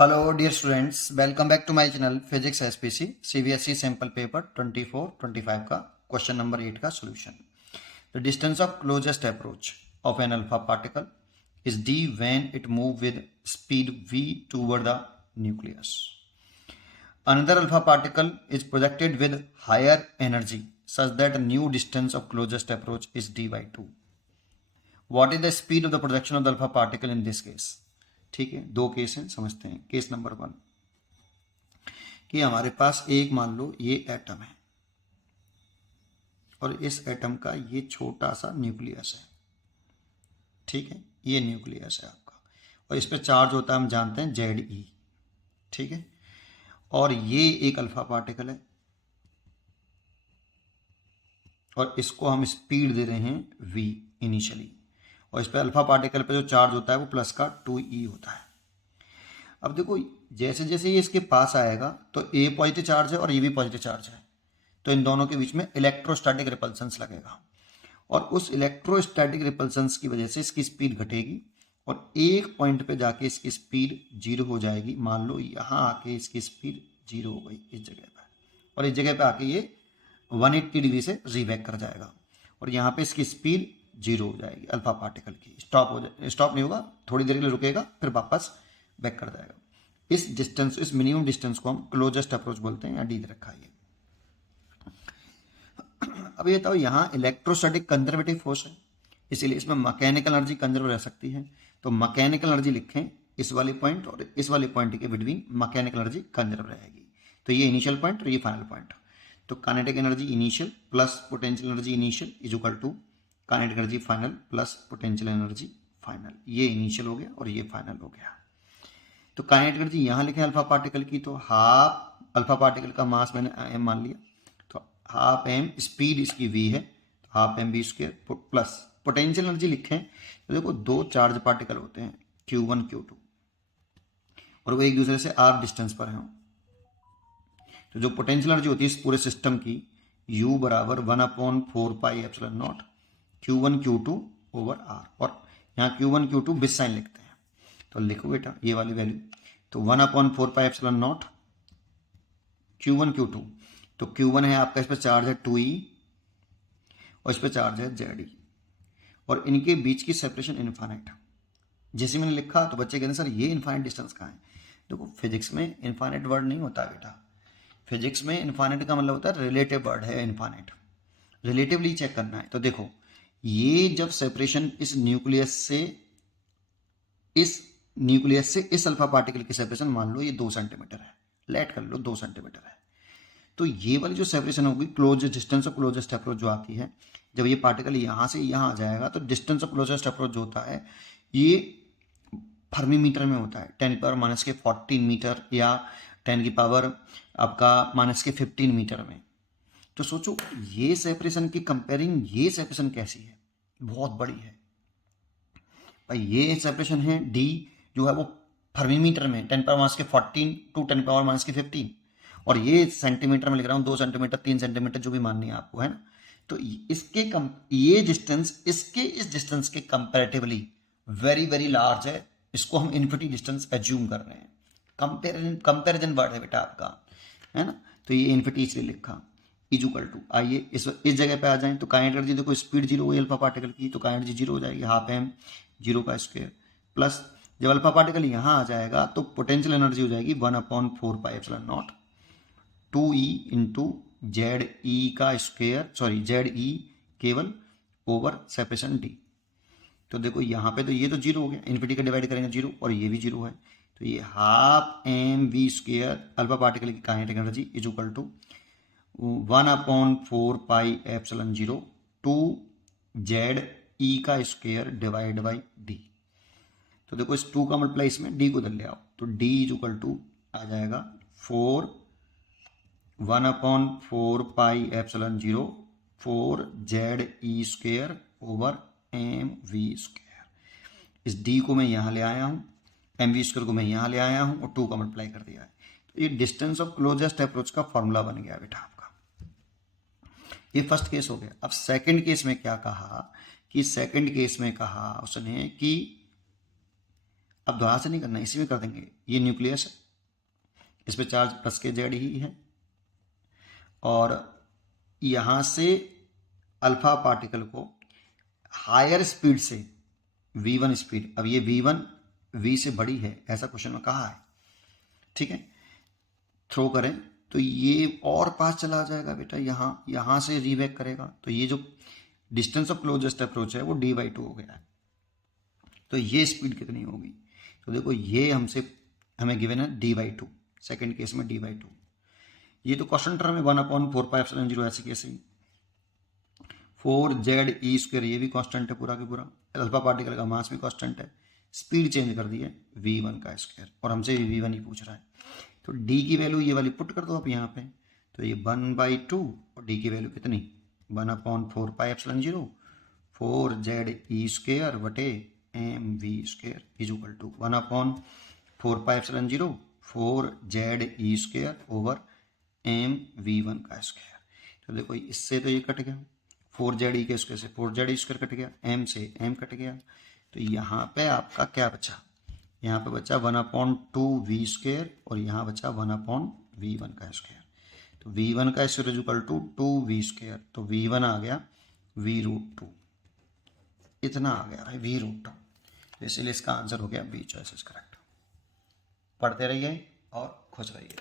Hello dear students, welcome back to my channel Physics SPC CBSE sample paper 24-25 का question number 8 का solution. The distance of closest approach of an alpha particle is d when it moves with speed v toward the nucleus. Another alpha particle is projected with higher energy such that the new distance of closest approach is d by 2. What is the speed of the projection of the alpha particle in this case? ठीक है, दो case हैं, समझते हैं. Case number 1 कि हमारे पास एक मान लो ये एटम है और इस एटम का ये छोटा सा न्यूक्लियस है. ठीक है, ये न्यूक्लियस है आपका और इस पर चार्ज होता है, हम जानते हैं Ze. ठीक है, और ये एक अल्फा पार्टिकल है और इसको हम स्पीड दे रहे हैं v इनिशियली, और इस पर अल्फा पार्टिकल पे जो चार्ज होता है वो प्लस का 2e होता है. अब देखो, जैसे जैसे ये इसके पास आएगा तो ए पॉजिटिव चार्ज है और ये भी पॉजिटिव चार्ज है, तो इन दोनों के बीच में इलेक्ट्रोस्टैटिक रिपल्सन्स लगेगा और उस इलेक्ट्रोस्टैटिक रिपल्सन्स की वजह से इसकी स्पीड घटेगी और एक पॉइंट पे जाके इसकी स्पीड 0 हो जाएगी. मान लो यहाँ आके इसकी स्पीड 0 हो गई इस जगह पर, और इस जगह पे आके ये 180 डिग्री से रीबैक कर जाएगा और यहाँ पे इसकी स्पीड 0 हो जाएगी अल्फा पार्टिकल की. स्टॉप नहीं होगा, थोड़ी देर के लिए रुकेगा, फिर वापस बैक कर जाएगा. इस डिस्टेंस, इस मिनिमम डिस्टेंस को हम क्लोजेस्ट अप्रोच बोलते हैं, या डी रखा है. अब ये बताओ, यहाँ इलेक्ट्रोस्टैटिक कंजर्वेटिव फोर्स है, इसीलिए इसमें मैकेनिकल एनर्जी कंजर्व रह सकती है. तो मैकेनिकल एनर्जी लिखें, इस वाले पॉइंट और इस वाले पॉइंट के बिटवीन मैकेनिकल एनर्जी कंजर्व रहेगी. तो ये इनिशियल पॉइंट और ये फाइनल पॉइंट. तो kinetic energy initial plus potential energy initial is equal to kinetic energy final plus potential energy final. ये इनिशियल हो गया और ये फाइनल हो गया. तो काइनेटिक एनर्जी यहाँ लिखे अल्फा पार्टिकल की, तो हाफ अल्फा पार्टिकल का मास मैंने m मान लिया, तो हाफ m, स्पीड इसकी v है, तो half m v square plus potential energy लिखें. तो देखो, दो चार्ज पार्टिकल होते हैं Q1 Q2 और वो एक दूसरे से r डिस्टेंस पर हैं. तो जो पोटेंशियल एनर्जी होती है इस पूरे सिस्टम की, U बराबर 1/4πε0 Q1 Q2 ओवर r, और यहाँ Q1 Q2 बिस साइन लिखते हैं. तो लिखो बेटा ये वाली वैल्यू, तो 1/4πε0 Q1 Q2. तो Q1 है आपका, इस पर चार्ज है 2e और इस पर चार्ज है Ze, और इनके बीच की सेपरेशन इनफाइनाइट. जैसे मैंने लिखा तो बच्चे कहते हैं सर ये इनफाइनाइट डिस्टेंस कहाँ है. देखो, फिजिक्स में इनफाइनाइट वर्ड नहीं होता बेटा. फिजिक्स में इनफाइनाइट का मतलब होता है रिलेटिव वर्ड है इनफाइनाइट, रिलेटिवली चेक करना है. तो देखो, ये जब सेपरेशन इस न्यूक्लियस से इस अल्फा पार्टिकल की सेपरेशन मान लो ये 2 सेंटीमीटर है, लेट कर लो 2 सेंटीमीटर है, तो ये वाली जो सेपरेशन होगी close distance of closest approach जो आती है, जब ये पार्टिकल यहाँ से यहाँ आ जाएगा तो डिस्टेंस ऑफ क्लोजेस्ट अप्रोच जो होता है ये फर्मी मीटर में होता है, 10⁻⁻14 मीटर या 10⁻⁻15 मीटर में. तो सोचो ये सेपरेशन की कंपेयरिंग ये सेपरेशन कैसी है, बहुत बड़ी है भाई. ये सेपरेशन है d जो है वो फर्मी मीटर में 10⁻⁻14 टू 10⁻⁻15, और ये सेंटीमीटर में लिख रहा हूँ, 2 सेंटीमीटर 3 सेंटीमीटर जो भी माननी है आपको, है ना. तो ये डिस्टेंस इसके इस डिस्टेंस के कंपैरेटिवली वेरी वेरी लार्ज है. इसको हम इन्फिनिटी डिस्टेंस एज्यूम कर रहे हैं. कंपेरिजन वर्ड है बेटा आपका, है ना. तो ये इन्फिनिटी इसलिए लिखा इज इक्वल टू, आइए इस जगह पे आ जाएं. तो काइनेटिक एनर्जी देखो, स्पीड 0 हुई अल्फा पार्टिकल की, तो काइनेटिक एनर्जी 0 हो जाएगी, हाफ m 0 का स्क्वायर प्लस जब अल्फा पार्टिकल यहाँ आ जाएगा तो पोटेंशियल एनर्जी हो जाएगी 1/4πε0 2e इंटू Ze का स्क्वायर, सॉरी Ze केवल ओवर सेपरेशन d. तो देखो यहाँ पे तो ये तो 0 हो गया, इन्फिनिटी का डिवाइड करेंगे 0, और ये भी 0 है, तो ये half m v square alpha particle की kinetic energy is equal to 1/4πε0 2 Ze का स्क्वायर डिवाइड बाई d. तो देखो इस 2 का मल्टीप्लाई इसमें d को इधर ले आओ, तो d इज इक्वल टू आ जाएगा 1/4πε0 4 Ze square over M V square. इस d को मैं यहाँ ले आया हूँ, एम वी स्क्वायर को मैं यहाँ ले आया हूँ और 2 का मल्टीप्लाई कर दिया है. तो ये डिस्टेंस ऑफ क्लोजेस्ट अप्रोच का फॉर्मूला बन गया बेटा आपका. ये फर्स्ट केस हो गया. अब सेकंड केस में क्या कहा कि सेकंड केस में कहा उसने कि अब दोबारा से नहीं करना, इसी में कर देंगे। ये न्यूक्लियस है, इस पे चार्ज प्लस के जेड ही है, और यहाँ से अल्फा पार्टिकल को हायर स्पीड से v1 स्पीड, अब ये v1 v से बड़ी है ऐसा क्वेश्चन में कहा है, ठीक है, थ्रो करें तो ये और पास चला जाएगा बेटा, यहाँ से रीबैक करेगा, तो ये जो डिस्टेंस ऑफ क्लोजेस्ट अप्रोच है वो d/2 हो गया है। तो ये स्पीड कितनी होगी, तो देखो ये हमें गिवन है d/2, सेकेंड केस में d/2। ये तो कॉन्स्टेंट टर्म है 1/4πε0 ऐसे कैसे ही, 4ze², ये भी कांस्टेंट है पूरा का पूरा, अल्फा पार्टिकल का मास भी कांस्टेंट है, स्पीड चेंज कर दी है v1 का स्क्वायर, और हमसे v1 ही पूछ रहा है, तो d की वैल्यू ये वाली पुट कर दो आप यहाँ पे, तो ये 1/2 और d की वैल्यू कितनी 1/4πε0 4ze² बटे mv² is equal to 1/4πε0 4ze² over mv1 का स्क्वायर। तो देखो इससे तो ये कट गया, 4ze के स्क्वायर से 4ze² कट गया, m से m कट गया, तो यहाँ पे आपका क्या बचा, यहाँ पे बचा 1/2v² और यहाँ बचा 1/v1 का स्क्वायर, तो v1 का square is equal to 2v², तो v1 आ गया v√2, इतना आ गया भाई v√2, तो इसलिए इसका आंसर हो गया बी चॉइस इज करेक्ट। पढ़ते रहिए और खुश रहिए।